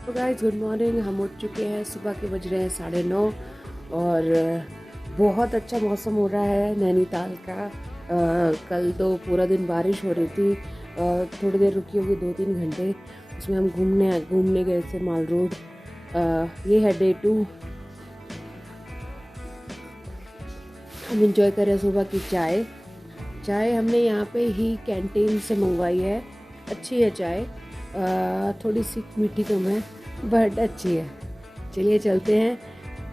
तो guys good morning. हम उठ चुके हैं, सुबह के बज रहे हैं 9:30 और बहुत अच्छा मौसम हो रहा है नैनीताल का। कल तो पूरा दिन बारिश हो रही थी, थोड़ी देर रुकी होगी 2-3 घंटे, उसमें हम घूमने गए थे माल रोड। ये है डे 2। हम इंजॉय कर रहे हैं सुबह की चाय हमने यहाँ पे ही कैंटीन से मंगवाई है। अच्छी है चाय, थोड़ी सी मीठी कम है बट अच्छी है। चलिए चलते हैं,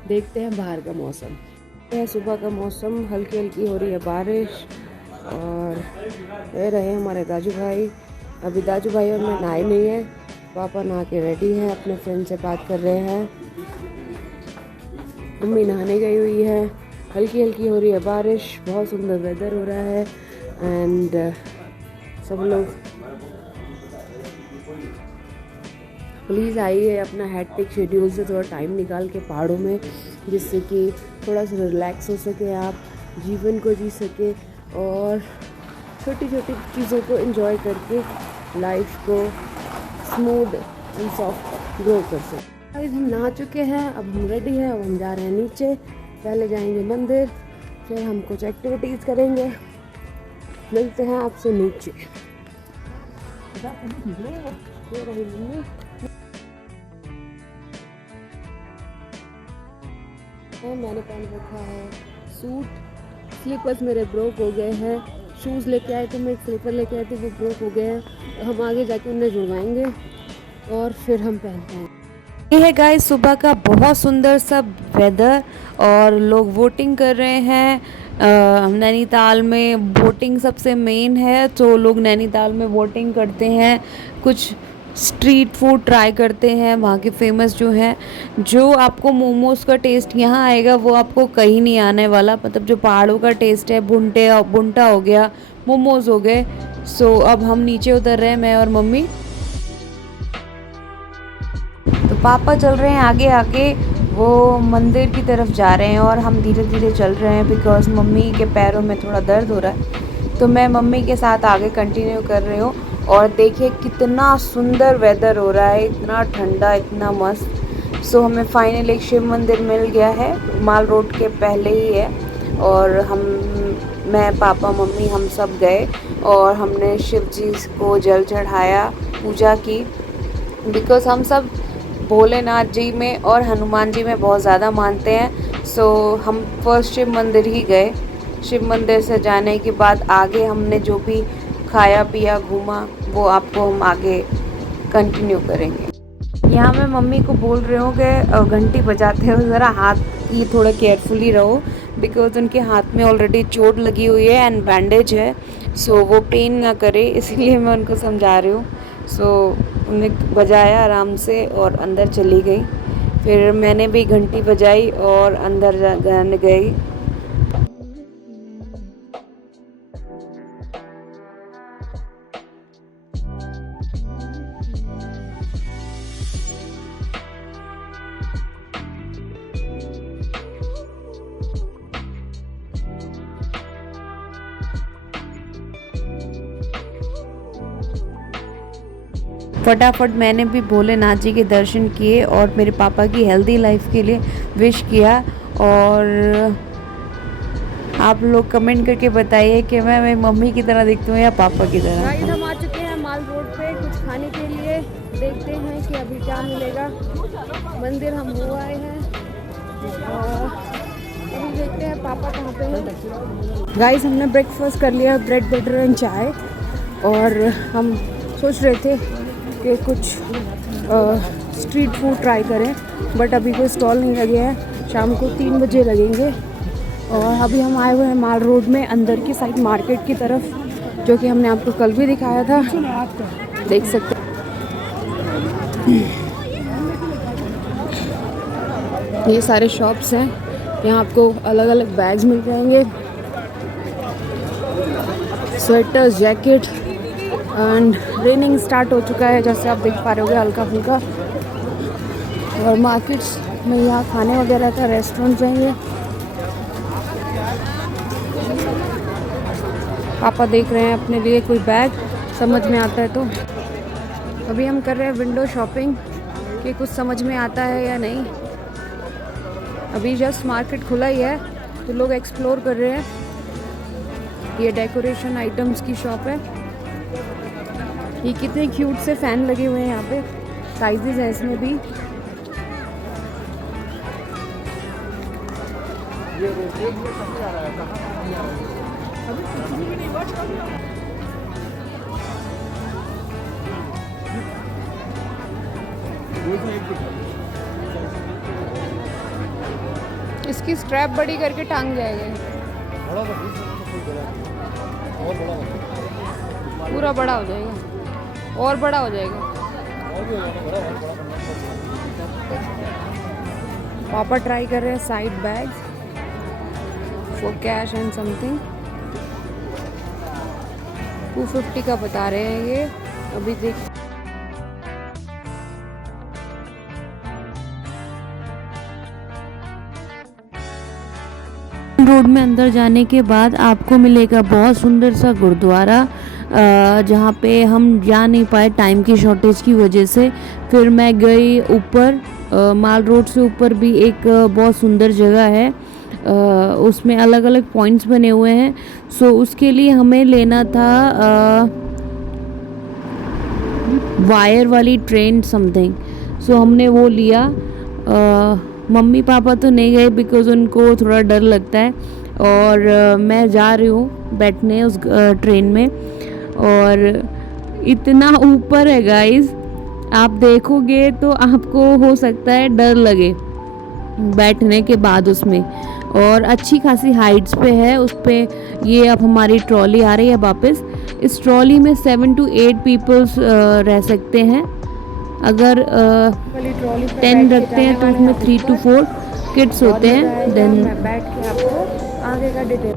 देखते हैं बाहर का मौसम। यह सुबह का मौसम, हल्की हल्की हो रही है बारिश और ये रहे हमारे दाजू भाई। अभी दाजू भाई और मैं नहाए नहीं है, पापा नहा के रेडी हैं, अपने फ्रेंड से बात कर रहे हैं। मम्मी नहाने गई हुई है। हल्की हल्की हो रही है बारिश, बहुत सुंदर वेदर हो रहा है एंड सब लोग प्लीज़ आइए अपना हैक्टिक शेड्यूल से थोड़ा टाइम निकाल के पहाड़ों में, जिससे कि थोड़ा सा रिलैक्स हो सके, आप जीवन को जी सके और छोटी छोटी चीज़ों को एंजॉय करके लाइफ को स्मूथ एंड सॉफ्ट ग्रो कर सके। हम नहा चुके हैं, अब हम रेडी हैं, अब हम जा रहे हैं नीचे। पहले जाएंगे मंदिर, फिर हम कुछ एक्टिविटीज़ करेंगे। मिलते हैं आपसे नीचे। मैंने पहन रखा है सूट, स्लीपर्स मेरे ब्रोक हो गए हैं। शूज़ लेके आए थे, मैं एक स्लीपर लेके आए थे, वो ब्रोक हो गए हैं, तो हम आगे जाके उन्हें जुड़वाएंगे और फिर हम पहनते हैं। ये है गाइस सुबह का बहुत सुंदर सा वेदर और लोग वोटिंग कर रहे हैं। नैनीताल में वोटिंग सबसे मेन है, तो लोग नैनीताल में वोटिंग करते हैं। कुछ स्ट्रीट फूड ट्राई करते हैं वहाँ के फेमस जो हैं। जो आपको मोमोज़ का टेस्ट यहाँ आएगा वो आपको कहीं नहीं आने वाला, मतलब जो पहाड़ों का टेस्ट है, बुंटा हो गया, मोमोज़ हो गए। सो अब हम नीचे उतर रहे हैं, मैं और मम्मी। तो पापा चल रहे हैं आगे आगे, वो मंदिर की तरफ जा रहे हैं और हम धीरे धीरे चल रहे हैं बिकॉज़ मम्मी के पैरों में थोड़ा दर्द हो रहा है। तो मैं मम्मी के साथ आगे कंटिन्यू कर रही हूँ। और देखिए कितना सुंदर वेदर हो रहा है, इतना ठंडा, इतना मस्त। सो हमें फाइनल एक शिव मंदिर मिल गया है, माल रोड के पहले ही है। और मैं पापा मम्मी हम सब गए और हमने शिव जी को जल चढ़ाया, पूजा की। बिकॉज़ हम सब भोलेनाथ जी में और हनुमान जी में बहुत ज़्यादा मानते हैं। सो हम फर्स्ट शिव मंदिर ही गए। शिव मंदिर से जाने के बाद आगे हमने जो भी खाया पिया घूमा वो आपको हम आगे कंटिन्यू करेंगे। यहाँ मैं मम्मी को बोल रही हूँ कि घंटी बजाते हो ज़रा हाथ ये थोड़ा केयरफुली रहो, बिकॉज़ उनके हाथ में ऑलरेडी चोट लगी हुई है एंड बैंडेज है। सो वो पेन ना करे, इसलिए मैं उनको समझा रही हूँ। सो उन्हें बजाया आराम से और अंदर चली गई। फिर मैंने भी घंटी बजाई और अंदर गई। फटाफट मैंने भी भोलेनाथ जी के दर्शन किए और मेरे पापा की हेल्दी लाइफ के लिए विश किया। और आप लोग कमेंट करके बताइए कि मैं मेरी मम्मी की तरह दिखती हूँ या पापा की तरह। गाइस हम आ चुके हैं माल रोड पे कुछ खाने के लिए, देखते हैं कि अभी क्या मिलेगा। मंदिर हम हो आए हैं और अभी देखते हैं पापा कहाँ पे हैं। गाइस हमने ब्रेकफास्ट कर लिया, ब्रेड बटर एंड चाय, और हम सोच रहे थे कि कुछ स्ट्रीट फूड ट्राई करें, बट अभी कोई स्टॉल नहीं लगे हैं, शाम को 3 बजे लगेंगे। और अभी हम आए हुए हैं माल रोड में अंदर की साइड मार्केट की तरफ, जो कि हमने आपको कल भी दिखाया था, देख सकते हैं। ये सारे शॉप्स हैं, यहाँ आपको अलग अलग बैग्स मिल जाएंगे, sweaters, jacket. And raining start हो चुका है, जैसे आप देख पा रहे होगे हल्का फुल्का। और मार्केट्स में यहाँ खाने वगैरह का रेस्टोरेंट्स हैं। ये पापा देख रहे हैं अपने लिए कोई बैग, समझ में आता है तो। अभी हम कर रहे हैं विंडो शॉपिंग कि कुछ समझ में आता है या नहीं। अभी जस्ट मार्केट खुला ही है तो लोग एक्सप्लोर कर रहे हैं। ये डेकोरेशन आइटम्स की शॉप है। ये कितने क्यूट से फैन लगे हुए हैं यहाँ पे, साइजेस हैं इसमें भी। इसकी स्ट्रैप बड़ी करके टांग जाएगा, पूरा बड़ा हो जाएगा और बड़ा हो जाएगा। पापा ट्राई कर रहे हैं side bags for cash and something. 250 का बता रहे हैं ये। अभी देख रोड में अंदर जाने के बाद आपको मिलेगा बहुत सुंदर सा गुरुद्वारा, जहाँ पे हम जा नहीं पाए टाइम की शॉर्टेज की वजह से। फिर मैं गई ऊपर, माल रोड से ऊपर भी एक बहुत सुंदर जगह है, उसमें अलग अलग पॉइंट्स बने हुए हैं। सो उसके लिए हमें लेना था वायर वाली ट्रेन समथिंग। सो हमने वो लिया। मम्मी पापा तो नहीं गए बिकॉज़ उनको थोड़ा डर लगता है, और मैं जा रही हूँ बैठने उस ट्रेन में। और इतना ऊपर है गाइस, आप देखोगे तो आपको हो सकता है डर लगे बैठने के बाद उसमें। और अच्छी खासी हाइट्स पे है उस पे। ये अब हमारी ट्रॉली आ रही है वापस। इस ट्रॉली में 7 to 8 पीपल्स रह सकते हैं। अगर 10 रखते हैं तो उसमें 3 to 4 किड्स होते हैं। देन बैठ के आपको आगे का डिटेल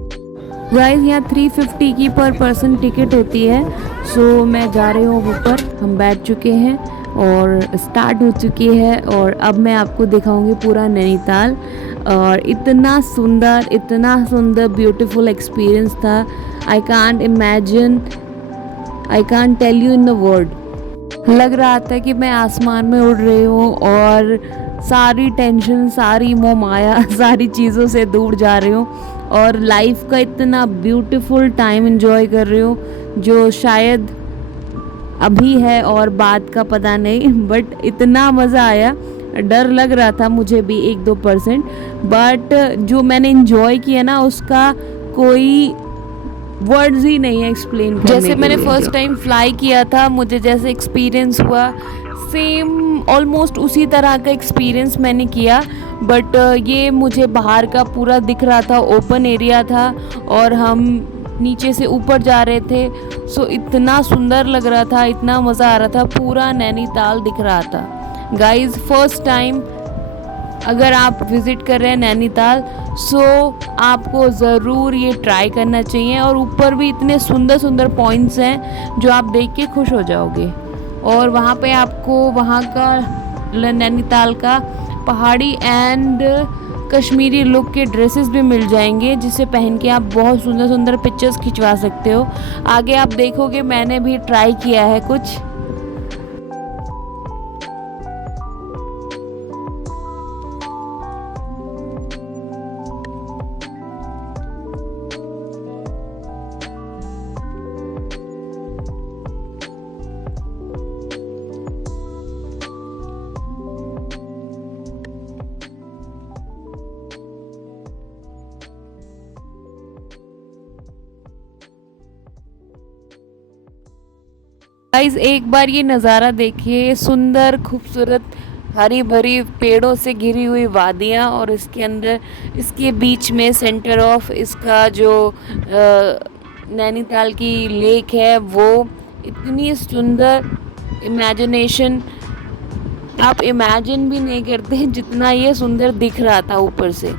गाइस, यहाँ 350 की पर पर्सन टिकट होती है। सो मैं जा रही हूँ ऊपर, हम बैठ चुके हैं और स्टार्ट हो चुकी है। और अब मैं आपको दिखाऊंगी पूरा नैनीताल। और इतना सुंदर ब्यूटीफुल एक्सपीरियंस था। I can't tell you in the word. लग रहा था कि मैं आसमान में उड़ रही हूँ और सारी टेंशन, सारी मोह माया, सारी चीज़ों से दूर जा रही हूँ और लाइफ का इतना ब्यूटीफुल टाइम एंजॉय कर रही हूँ जो शायद अभी है और बाद का पता नहीं। बट इतना मज़ा आया, डर लग रहा था मुझे भी 1-2%, बट जो मैंने एंजॉय किया ना उसका कोई वर्ड्स ही नहीं है एक्सप्लेन करने के लिए। जैसे मैंने फर्स्ट टाइम फ्लाई किया था, मुझे जैसे एक्सपीरियंस हुआ सेम ऑलमोस्ट उसी तरह का एक्सपीरियंस मैंने किया। बट ये मुझे बाहर का पूरा दिख रहा था, ओपन एरिया था और हम नीचे से ऊपर जा रहे थे। सो इतना सुंदर लग रहा था, इतना मज़ा आ रहा था, पूरा नैनीताल दिख रहा था। गाइस, फर्स्ट टाइम अगर आप विज़िट कर रहे हैं नैनीताल, सो आपको ज़रूर ये ट्राई करना चाहिए। और ऊपर भी इतने सुंदर पॉइंट्स हैं जो आप देख के खुश हो जाओगे। और वहाँ पे आपको वहाँ का नैनीताल का पहाड़ी एंड कश्मीरी लुक के ड्रेसेस भी मिल जाएंगे, जिसे पहन के आप बहुत सुंदर पिक्चर्स खिंचवा सकते हो। आगे आप देखोगे मैंने भी ट्राई किया है कुछ। गाइस, एक बार ये नज़ारा देखिए, सुंदर खूबसूरत हरी भरी पेड़ों से घिरी हुई वादियाँ, और इसके अंदर इसके बीच में सेंटर ऑफ इसका जो नैनीताल की लेक है वो इतनी सुंदर। इमेजिनेशन आप इमेजिन भी नहीं करते जितना ये सुंदर दिख रहा था ऊपर से।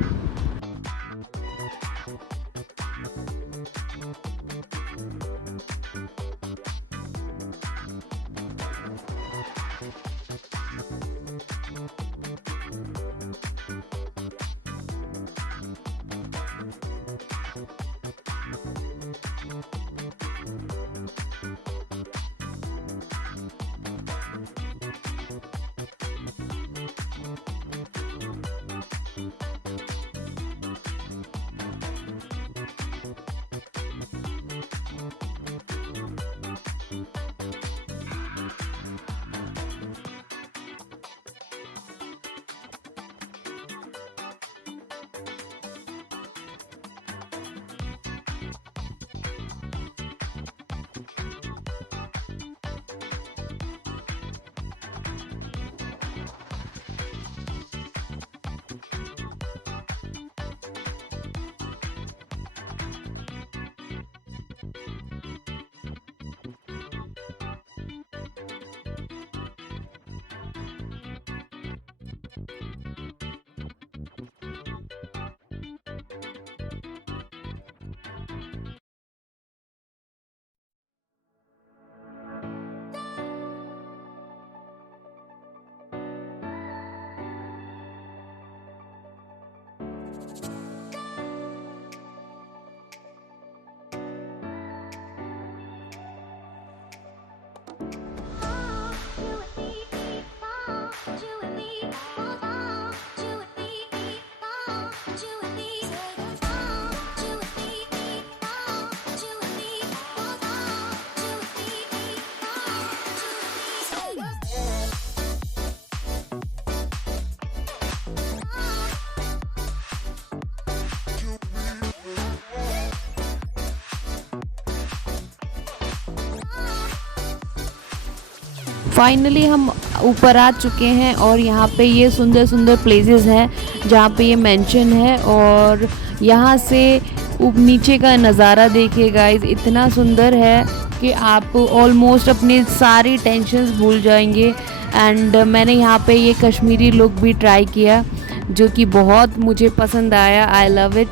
फाइनली हम ऊपर आ चुके हैं और यहाँ पे ये सुंदर सुंदर प्लेसेस हैं जहाँ पे ये मेंशन है। और यहाँ से नीचे का नज़ारा देखिए गाइस, इतना सुंदर है कि आप ऑलमोस्ट अपनी सारी टेंशन्स भूल जाएंगे। एंड मैंने यहाँ पे ये कश्मीरी लुक भी ट्राई किया जो कि बहुत मुझे पसंद आया। I love it.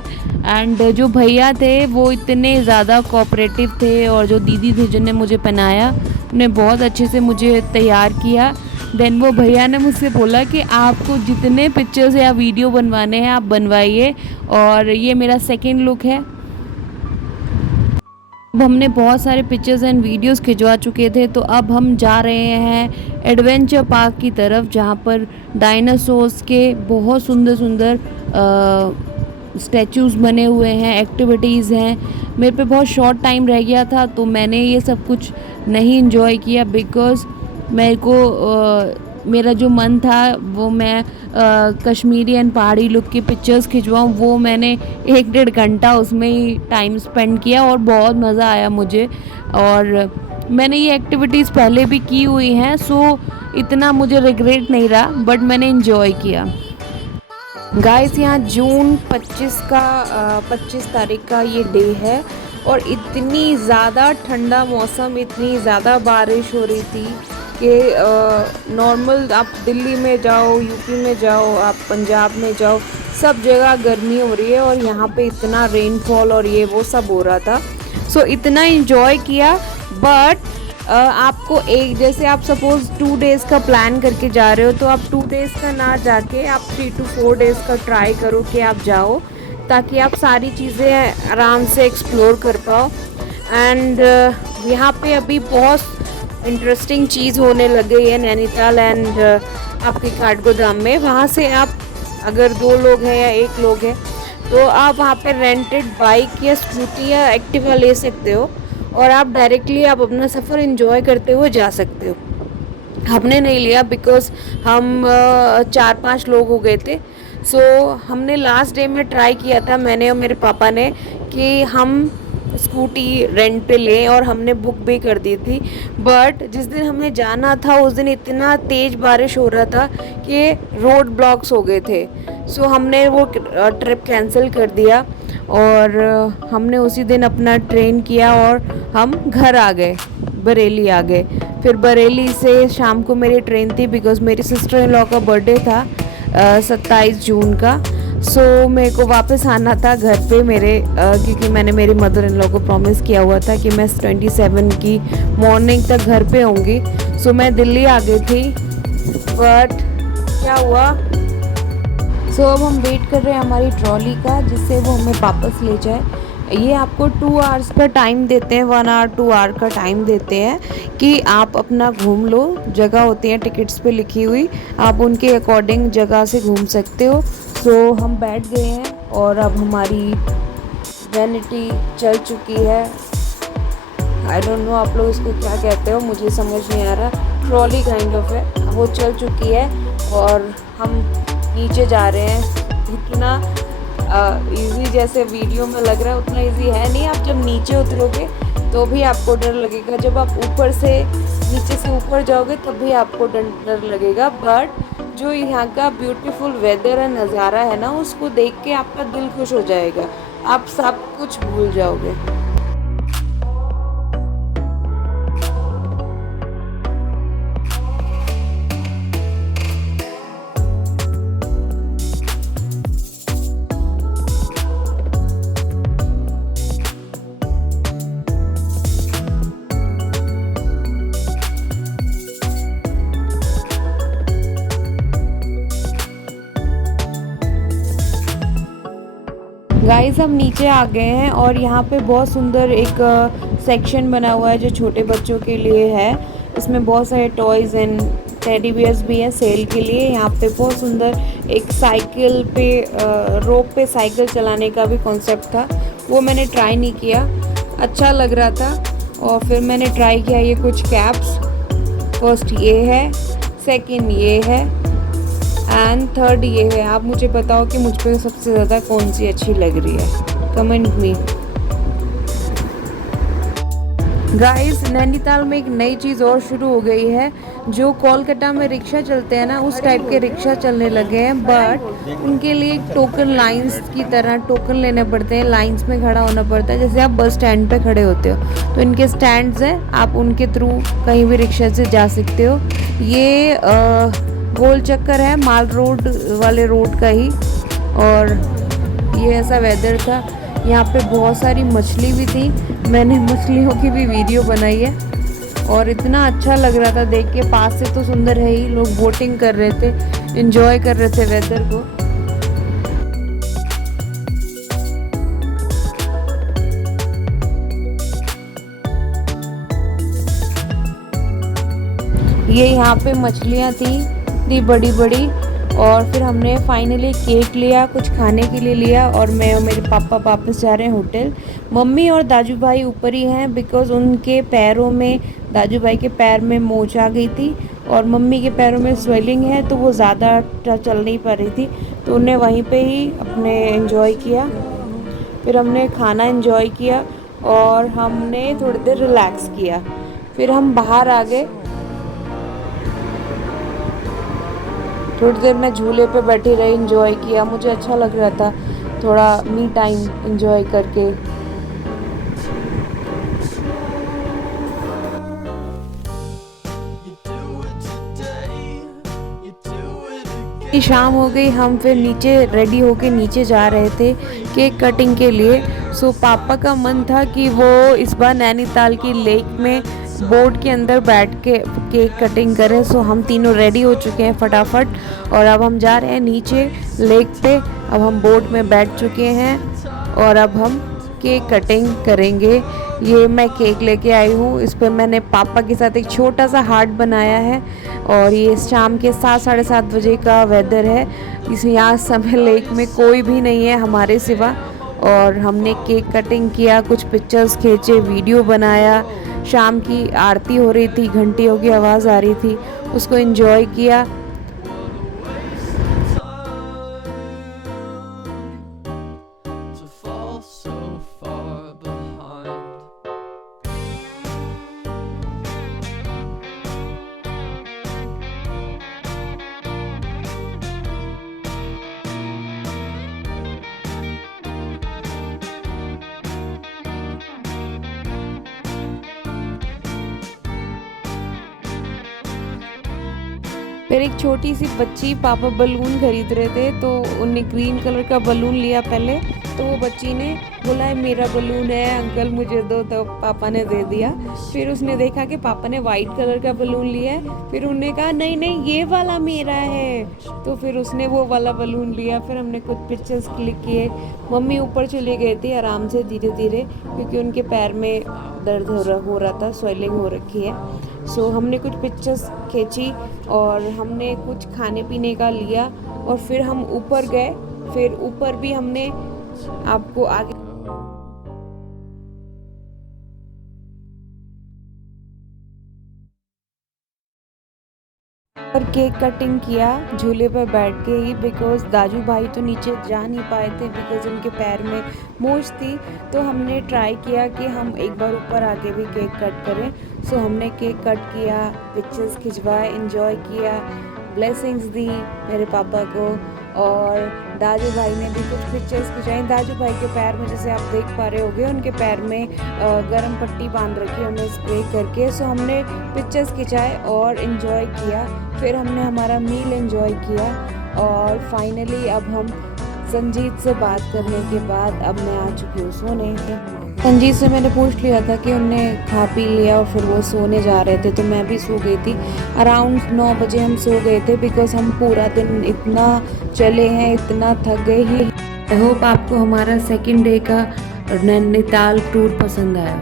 एंड जो भैया थे वो इतने ज़्यादा कोऑपरेटिव थे और जो दीदी थे जिन्हें मुझे पहनाया उन्हें बहुत अच्छे से मुझे तैयार किया। देन वो भैया ने मुझसे बोला कि आपको जितने पिक्चर्स या वीडियो बनवाने हैं आप बनवाइए। और ये मेरा सेकंड लुक है। अब हमने बहुत सारे पिक्चर्स एंड वीडियोस खिंचवा चुके थे, तो अब हम जा रहे हैं एडवेंचर पार्क की तरफ जहाँ पर डायनासोर्स के बहुत सुंदर सुंदर स्टैचूज़ बने हुए हैं, एक्टिविटीज़ हैं। मेरे पे बहुत शॉर्ट टाइम रह गया था तो मैंने ये सब कुछ नहीं इन्जॉय किया बिकॉज़ मेरे को मेरा जो मन था वो मैं कश्मीरी एंड पहाड़ी लुक की पिक्चर्स खिंचवाऊँ, वो मैंने 1-1.5 घंटा उसमें ही टाइम स्पेंड किया और बहुत मज़ा आया मुझे। और मैंने ये एक्टिविटीज़ पहले भी की हुई हैं, सो इतना मुझे रिग्रेट नहीं रहा, बट मैंने इन्जॉय किया। गाइस यहाँ जून 25 तारीख का ये डे है और इतनी ज़्यादा ठंडा मौसम, इतनी ज़्यादा बारिश हो रही थी कि नॉर्मल आप दिल्ली में जाओ, यूपी में जाओ, आप पंजाब में जाओ, सब जगह गर्मी हो रही है और यहाँ पे इतना रेनफॉल और ये वो सब हो रहा था। सो इतना इन्जॉय किया। बट आपको एक जैसे आप सपोज़ 2 डेज़ का प्लान करके जा रहे हो तो आप 2 डेज़ का ना जाके आप 3 to 4 डेज़ का ट्राई करो कि आप जाओ, ताकि आप सारी चीज़ें आराम से एक्सप्लोर कर पाओ। एंड यहाँ पे अभी बहुत इंटरेस्टिंग चीज़ होने लग गई है नैनीताल एंड आपके काठगोदाम में। वहाँ से आप अगर 2 लोग हैं या 1 लोग है तो आप वहाँ पे रेंटेड बाइक या स्कूटी या एक्टिवा ले सकते हो और आप डायरेक्टली आप अपना सफ़र एंजॉय करते हुए जा सकते हो। हमने नहीं लिया बिकॉज़ हम 4-5 लोग हो गए थे। सो हमने लास्ट डे में ट्राई किया था, मैंने और मेरे पापा ने, कि हम स्कूटी रेंट पे लें और हमने बुक भी कर दी थी। बट जिस दिन हमें जाना था उस दिन इतना तेज़ बारिश हो रहा था कि रोड ब्लॉक्स हो गए थे। सो हमने वो ट्रिप कैंसिल कर दिया और हमने उसी दिन अपना ट्रेन किया और हम घर आ गए, बरेली आ गए। फिर बरेली से शाम को मेरी ट्रेन थी बिकॉज़ मेरी सिस्टर इन लॉ का बर्थडे था 27 जून का। सो मेरे को वापस आना था घर पे मेरे क्योंकि मैंने मेरी मदर इन लॉ को प्रॉमिस किया हुआ था कि मैं 27 की मॉर्निंग तक घर पे होंगी। सो मैं दिल्ली आ गई थी। बट क्या हुआ, सो अब हम वेट कर रहे हैं हमारी ट्रॉली का जिससे वो हमें वापस ले जाए। ये आपको 2 आवर्स का टाइम देते हैं, 1 आवर 2 आवर का टाइम देते हैं कि आप अपना घूम लो। जगह होती है टिकट्स पे लिखी हुई, आप उनके अकॉर्डिंग जगह से घूम सकते हो। सो हम बैठ गए हैं और अब हमारी वैनिटी चल चुकी है। आई डोंट नो आप लोग इसको क्या कहते हो, मुझे समझ नहीं आ रहा। ट्रॉली काइंड ऑफ है, वो चल चुकी है और हम नीचे जा रहे हैं। इतना इजी जैसे वीडियो में लग रहा है उतना इजी है नहीं। आप जब नीचे उतरोगे तो भी आपको डर लगेगा, जब आप ऊपर से नीचे से ऊपर जाओगे तब भी आपको डर लगेगा। बट जो यहाँ का ब्यूटीफुल वेदर है, नज़ारा है ना, उसको देख के आपका दिल खुश हो जाएगा, आप सब कुछ भूल जाओगे। गाइस हम नीचे आ गए हैं और यहाँ पे बहुत सुंदर एक सेक्शन बना हुआ है जो छोटे बच्चों के लिए है। इसमें बहुत सारे टॉयज़ एंड टेडी बियर्स भी हैं सेल के लिए। यहाँ पे बहुत सुंदर एक साइकिल पे रोप पे साइकिल चलाने का भी कॉन्सेप्ट था, वो मैंने ट्राई नहीं किया, अच्छा लग रहा था। और फिर मैंने ट्राई किया ये कुछ कैप्स। फर्स्ट ये है, सेकंड ये है एंड थर्ड ये है। आप मुझे बताओ कि मुझ पे सबसे ज़्यादा कौन सी अच्छी लग रही है, कमेंट मी। गाइस, नैनीताल में एक नई चीज़ और शुरू हो गई है। जो कोलकाता में रिक्शा चलते हैं ना, उस टाइप के रिक्शा चलने लगे हैं, बट उनके लिए एक टोकन लाइंस की तरह टोकन लेने पड़ते हैं, लाइंस में खड़ा होना पड़ता है। जैसे आप बस स्टैंड पे खड़े होते हो तो इनके स्टैंड्स हैं, आप उनके थ्रू कहीं भी रिक्शा से जा सकते हो। ये गोल चक्कर है माल रोड वाले रोड का ही। और ये ऐसा वेदर था। यहाँ पे बहुत सारी मछली भी थी, मैंने मछलियों की भी वीडियो बनाई है। और इतना अच्छा लग रहा था देख के, पास से तो सुंदर है ही। लोग बोटिंग कर रहे थे, एंजॉय कर रहे थे वेदर को। ये यहाँ पे मछलियाँ थी बड़ी बड़ी। और फिर हमने फाइनली केक लिया, कुछ खाने के लिए लिया, और मैं और मेरे पापा वापस जा रहे हैं होटल। मम्मी और दाजू भाई ऊपर ही हैं बिकॉज़ उनके पैरों में, दाजू भाई के पैर में मोच आ गई थी और मम्मी के पैरों में स्वेलिंग है, तो वो ज़्यादा चल नहीं पा रही थी, तो उन्हें वहीं पे ही अपने एंजॉय किया। फिर हमने खाना एंजॉय किया और हमने थोड़ी देर रिलैक्स किया। फिर हम बाहर आ गए। थोड़ी देर मैं झूले पे बैठी रही, एंजॉय किया, मुझे अच्छा लग रहा था थोड़ा मी टाइम एंजॉय करके। शाम हो गई, हम फिर नीचे रेडी होके नीचे जा रहे थे केक कटिंग के लिए। सो पापा का मन था कि वो इस बार नैनीताल की लेक में बोट के अंदर बैठ के केक कटिंग करें। सो हम तीनों रेडी हो चुके हैं फटाफट, और अब हम जा रहे हैं नीचे लेक पे। अब हम बोट में बैठ चुके हैं और अब हम केक कटिंग करेंगे। ये मैं केक लेके आई हूँ, इस पर मैंने पापा के साथ एक छोटा सा हार्ट बनाया है। और ये शाम के 7-7:30 बजे का वेदर है। इस यहाँ समय लेक में कोई भी नहीं है हमारे सिवा। और हमने केक कटिंग किया, कुछ पिक्चर्स खींचे, वीडियो बनाया। शाम की आरती हो रही थी, घंटियों की आवाज़ आ रही थी, उसको एंजॉय किया। फिर एक छोटी सी बच्ची, पापा बलून खरीद रहे थे तो उन्हें ग्रीन कलर का बलून लिया पहले, तो वो बच्ची ने बोला है मेरा बलून है अंकल मुझे दो, तो पापा ने दे दिया। फिर उसने देखा कि पापा ने वाइट कलर का बलून लिया है, फिर उन्होंने कहा नहीं नहीं ये वाला मेरा है, तो फिर उसने वो वाला बलून लिया। फिर हमने कुछ पिक्चर्स क्लिक किए। मम्मी ऊपर चले गए थे आराम से धीरे धीरे, क्योंकि उनके पैर में दर्द हो रहा था, स्वेलिंग हो रखी है। सो हमने कुछ पिक्चर्स खींची और हमने कुछ खाने पीने का लिया, और फिर हम ऊपर गए। फिर ऊपर भी हमने आपको आगे और केक कटिंग किया झूले पर बैठ के ही, बिकॉज़ दाजू भाई तो नीचे जा नहीं पाए थे बिकॉज़ उनके पैर में मोच थी। तो हमने ट्राई किया कि हम एक बार ऊपर आके भी केक कट करें। सो हमने केक कट किया, पिक्चर्स खिंचवाए, एंजॉय किया, ब्लेसिंग्स दी मेरे पापा को। और दाजू भाई ने भी कुछ पिक्चर्स खिंचाई। दाजू भाई के पैर में, जैसे आप देख पा रहे होंगे, उनके पैर में गर्म पट्टी बांध रखी है उन्हें स्प्रे करके। सो हमने पिक्चर्स खिंचाए और इन्जॉय किया। फिर हमने हमारा मील एंजॉय किया, और फाइनली अब हम संजीत से बात करने के बाद अब मैं आ चुकी हूँ सोने। संजीत से मैंने पूछ लिया था कि उनने खा पी लिया और फिर वो सोने जा रहे थे, तो मैं भी सो गई थी। अराउंड 9 बजे हम सो गए थे बिकॉज़ हम पूरा दिन इतना चले हैं, इतना थक गए हैं। आई होप आपको हमारा सेकेंड डे का नैनीताल टूर पसंद आया।